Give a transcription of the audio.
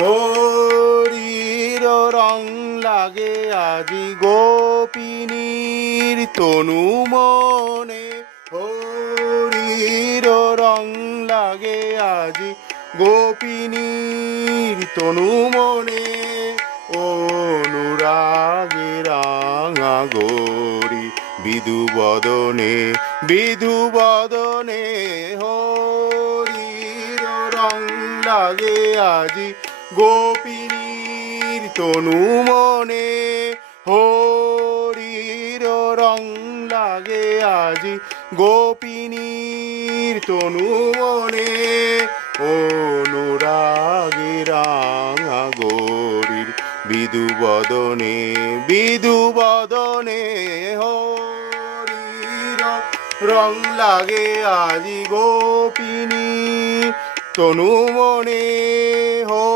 হরির রং লাগে আজি গোপিনীর তনু মনে, হরির রং লাগে আজি গোপিনীর তনু মনে, অনুরাগে রাঙা গরি বিধু বদনে, বিধু বদনে হরির রং লাগে আজি গোপিনীর তনু মনে, হরির রং লাগে আজি গোপিনীর তনু মনে, অনুরাগে রাঙা গরির বিধু বদনে, বিধু বদনে হরির রং লাগে আজি গোপিনীর তনু মনে।